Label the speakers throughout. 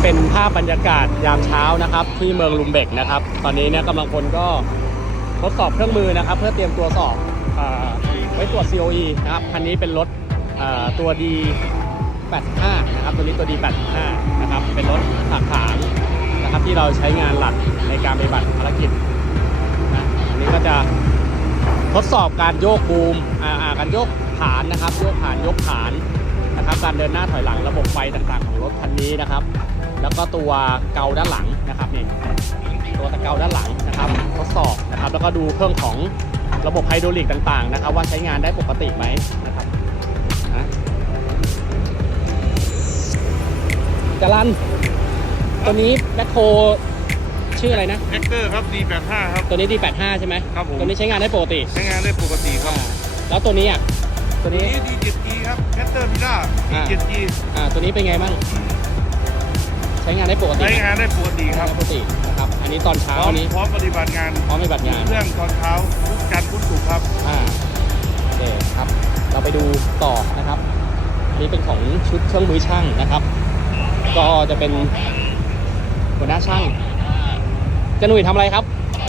Speaker 1: เป็นภาพบรรยากาศยามเช้านะครับที่เมืองลุมเบกนะครับตอนนี้เนี่ยกำลังพลก็ทดสอบเครื่องมือนะครับเพื่อเตรียมตัวสอบไว้ตรวจ COE นะครับคันนี้เป็นรถตัว D85 นะครับตัวนี้ตัว D85 นะครับเป็นรถถักถางนะครับที่เราใช้งานหลักในการปฏิบัติภารกิจนะอันนี้ก็จะทดสอบการโยกบูมการโยกฐานนะครับโยกฐานยกฐานนะครับการเดินหน้าถอยหลังระบบไฟต่างๆของรถคันนี้นะครับแล้วก็ตัวเกาด้านหลังนะครับนี่ตัวตะเกาด้านหลังนะครับทดสอบนะครับแล้วก็ดูเครื่องของระบบไฮดรอลิกต่างๆนะครับว่าใช้งานได้ปกติไหมนะครับจรันตัวนี้แมคโครชื่ออะไรนะ
Speaker 2: แฮกเกอร์ครับ D85 ครับ
Speaker 1: ตัวนี้ D85 ใช่ไหม
Speaker 2: ครับผม
Speaker 1: ตัวนี้ใช้งานได้ปกติ
Speaker 2: ใช้งานได้ปกติครับ
Speaker 1: แล้วตัวนี้อ่ะตัวนี้
Speaker 2: D7G ครับแคตเตอร์พิล่า D7G
Speaker 1: ตัวนี้เป็นไงบ้างใช้งานได้ปกติ
Speaker 2: ใช้งานได้ปกติครับ
Speaker 1: ปกตินะครับอันนี้ตอนเช้านี้
Speaker 2: พร้อมปฏิบัติงาน
Speaker 1: พร้อมปฏิบัติงาน
Speaker 2: เครื่องตอนเช้าพุธจันทร์พุธศุกร์ครับ
Speaker 1: โอเคครับเราไปดูต่อนะครับอันนี้เป็นของชุดเครื่องมือช่างนะครับก็จะเป็นหัวหน้าช่างจะหนุ่ยทำอะไรครับ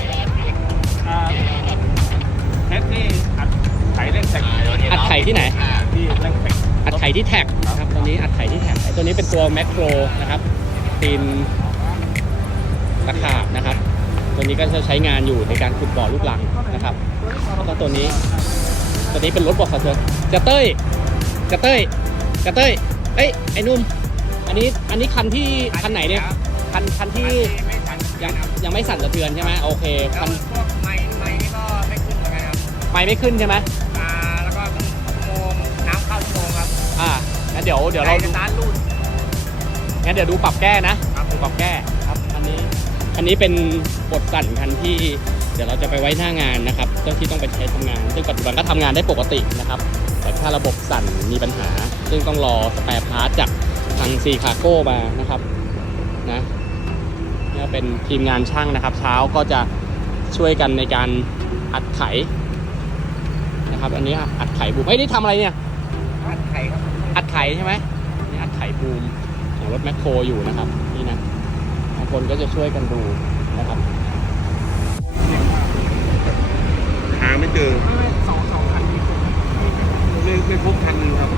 Speaker 2: แท็กที่อัดไข่เล่นแท็ก
Speaker 1: อัดไข่ที่ไหน
Speaker 2: ที่เล่นแท็ก
Speaker 1: อัดไข่ที่แท็กนะครับตัวนี้อัดไข่ที่แท็กตัวนี้เป็นตัวแมคโครนะครับตีนตะขาบนะครับตัวนี้ก็จะใช้งานอยู่ในการขุดบ่อลูกรังนะครับแล้วก็ตัวนี้เป็นรถบอกสะเทือนจะเต้ยเอ้ยไอ้นุ่มอันนี้คันไหนเนี่ยคันที่ยังไม่สั่นสะเทือนใช่ไหมโอเคคัน
Speaker 3: พวกไม้นี่ก็ไม่ขึ้นเหมือนกันครับ
Speaker 1: ไม้ไม่ขึ้นใช่ไหม
Speaker 3: แล้วก็ชั่วโมงน้ำเข้าชั่วโมงครับ
Speaker 1: งั้นเดี๋ยวเรา
Speaker 3: สตาร์ทรูด
Speaker 1: งั้นเดี๋ยวดูปรับแก้นะดูปรับแก้ครับอันนี้เป็นบทสั่นคันที่เดี๋ยวเราจะไปไว้หน้างานนะครับที่ต้องไปใช้ทำงานซึ่งปัจจุบันก็ทำงานได้ปกตินะครับแต่ถ้าระบบสั่นมีปัญหาซึ่งต้องรอสแปร์พาร์ทจากทางซีคาโก้มานะครับนะนี่เป็นทีมงานช่างนะครับเช้าก็จะช่วยกันในการอัดไขนะครับอันนี้อัดไขบูมนี่ทำอะไรเนี่ย
Speaker 3: อัดไข่ครับ
Speaker 1: อัดไขใช่ไหมนี่อัดไขบูมของรถแมคโครอยู่นะครับนี่นะบางคนก็จะช่วยกันดูนะครับ
Speaker 2: หาไม่เจอ
Speaker 3: สองคัน
Speaker 2: ไม่พบคันนึงครับ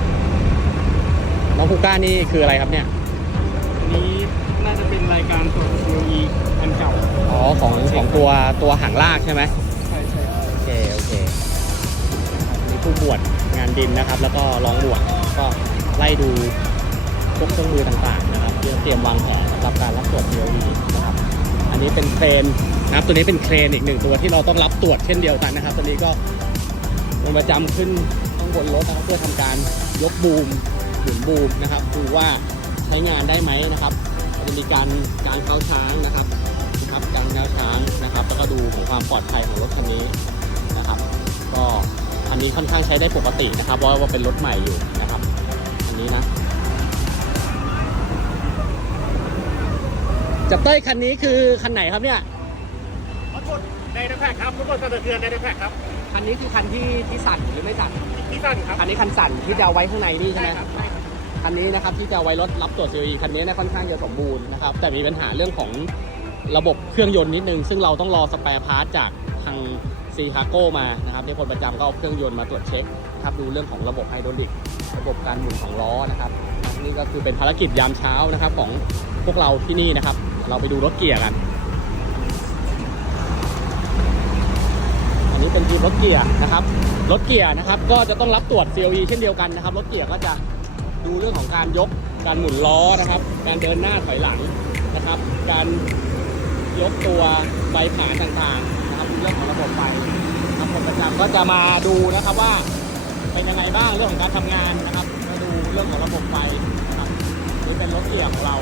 Speaker 1: น้องคูก้านี่คืออะไรครับเนี่ย
Speaker 3: อันนี้น่าจะเป็นรายการตรวจ COE อันเก่า
Speaker 1: ของตัวหางลากใช่ไหม
Speaker 3: ใช่
Speaker 1: โอเคมีผู้บวชงานดินนะครับแล้วก็ร้องบวชก็ไล่ดูพวกเครื่องมือต่างๆนะครับเพื่อเตรียมวางแผนสำหรับการรับตรวจ COE นะครับอันนี้เป็นเครนนะครับตัวนี้เป็นเครนอีกหนึ่งตัวที่เราต้องรับตรวจเช่นเดียวกันนะครับตัวนี้ก็เป็นประจำขึ้นข้างบนรถนะครับเพื่อทำการยกบูมหมุนบูมนะครับดูว่าใช้งานได้ไหมนะครับจะมีการเก้าช้างนะครับการเก้าช้างนะครับแล้วก็ดูของความปลอดภัยของรถคันนี้นะครับก็อันนี้ค่อนข้างใช้ได้ปกตินะครับเพราะว่าเป็นรถใหม่อยู่นะครับอันนี้นะจับเต้ยคันนี้คือคันไหนครับเนี่ย
Speaker 2: รถกดในแท็กครับรถกดสะเทือนในแท็กครับ
Speaker 1: คันนี้คือคันที่สั่นหรือไม่สั่น
Speaker 2: ที่สั่นครับ
Speaker 1: คันนี้คันสั่นที่จะเอาไว้ข้างในนี่ใช่ไหมคันนี้นะครับที่จะไว้รถรับตรวจ COE คันนี้ค่อนข้างจะสมบูรณ์นะครับแต่มีปัญหาเรื่องของระบบเครื่องยนต์นิดนึงซึ่งเราต้องรอสแปร์พาร์ทจากทางซีคาโก้มานะครับที่คนประจำก็เอาเครื่องยนต์มาตรวจเช็คนะครับดูเรื่องของระบบไฮดรอลิกระบบการหมุนของล้อนะครับนี่ก็คือเป็นภารกิจยามเช้านะครับของพวกเราที่นี่นะครับเราไปดูรถเกียร์กันอันนี้เป็นทีมรถเกียร์นะครับรถเกียร์นะครับก็จะต้องรับตรวจ COE เช่นเดียวกันนะครับรถเกียร์ก็จะดูเรื่องของการยกการหมุนล้อนะครับการเดินหน้าถอยหลังนะครับการยกตัวใบผ่านต่างๆนะครับเรื่องของระบบไฟนะครับคนประจำก็จะมาดูนะครับว่าเป็นยังไงบ้างเรื่องของการทำงานนะครับมาดูเรื่องของระบบไฟนะครับนี่เป็นรถเกียร์ของเรา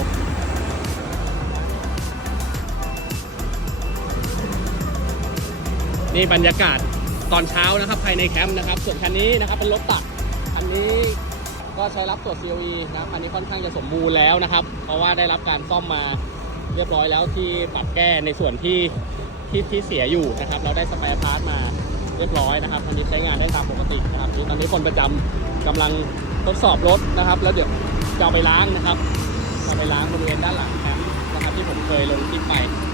Speaker 1: นี่บรรยากาศตอนเช้านะครับภายในแคมป์นะครับส่วนคันนี้นะครับเป็นรถตักคันนี้ก็ใช้รับตรวจ COE นะครับอันนี้ค่อนข้างจะสมบูรณ์แล้วนะครับเพราะว่าได้รับการซ่อมมาเรียบร้อยแล้วที่ปรับแก้ในส่วนที่เสียอยู่นะครับเราได้สแปร์พาร์ทมาเรียบร้อยนะครับคันนี้ใช้งานได้ตามปกตินะครับตอนนี้คนประจำกำลังทดสอบรถนะครับแล้วเดี๋ยวจะเอาไปล้างนะครับเอาไปล้างบริเวณด้านหลังแคมป์นะครับที่ผมเคยลงคลิปไป